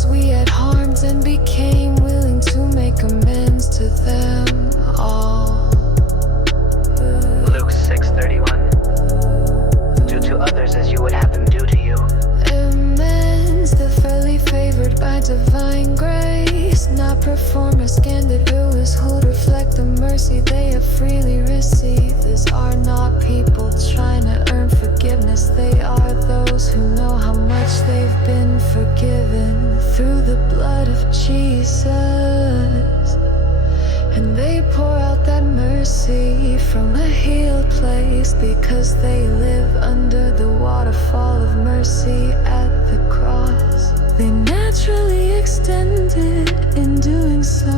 persons we had harmed and became willing to make amends to them all. Luke 6:31. Do to others as you would have them do to you. Amends, the fairly favored by divine grace, not performers scandal doers who reflect the mercy they have freely received. These are not people trying to earn forgiveness, they are those who know how much they've been forgiven through the blood of Jesus. And they pour out that mercy from a healed place because they live under the waterfall of mercy at the cross. They naturally extend it. In doing so,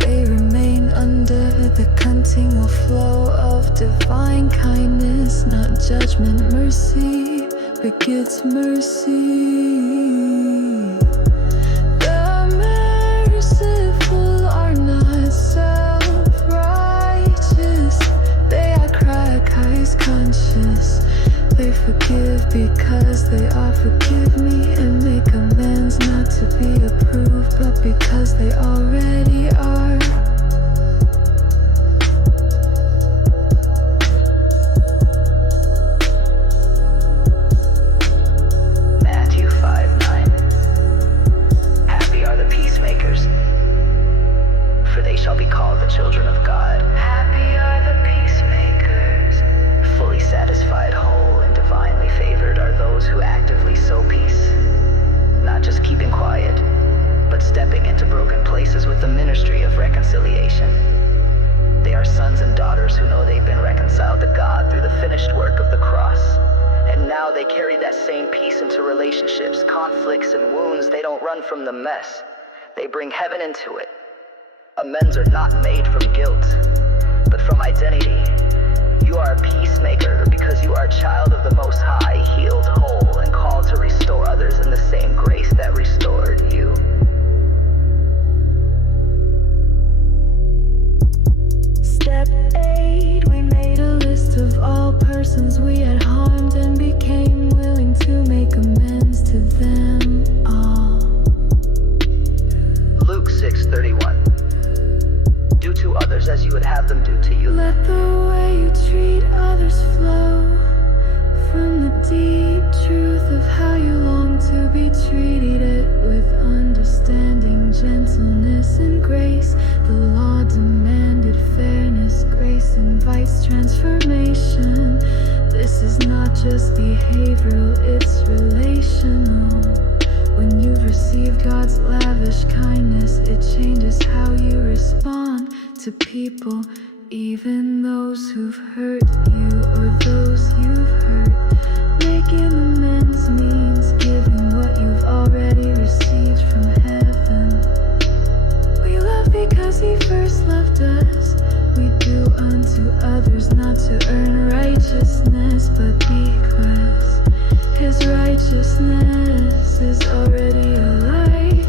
they remain under the continual flow of divine kindness, not judgment. Mercy begets mercy. Conscious, they forgive because they are forgive me, and make amends not to be approved but because they already are. Matthew 5:9. Happy are the peacemakers, for they shall be called the children of God. Happy are the peacemakers. Fully satisfied, whole, and divinely favored are those who actively sow peace, not just keeping quiet, but stepping into broken places with the ministry of reconciliation. They are sons and daughters who know they've been reconciled to God through the finished work of the cross, and now they carry that same peace into relationships, conflicts, and wounds. They don't run from the mess, they bring heaven into it. Amends are not made from guilt, but from identity. You are a peacemaker because you are a child of the Most High, healed, whole, and called to restore others in the same grace that restored you. Step 8, we made a list of all persons we had harmed and became willing to make amends to them all. Luke 6:31. Do to others as you would have them do to you. Let the way you treat others flow from the deep truth of how you long to be treated, with understanding, gentleness, and grace. The law demanded fairness, grace invites transformation. This is not just behavioral, it's relational. When you've received God's lavish kindness, it changes how you respond to people, even those who've hurt you or those you've hurt. Making amends means giving what you've already received from heaven. We love because He first loved us. We do unto others not to earn righteousness, but because His righteousness is already alive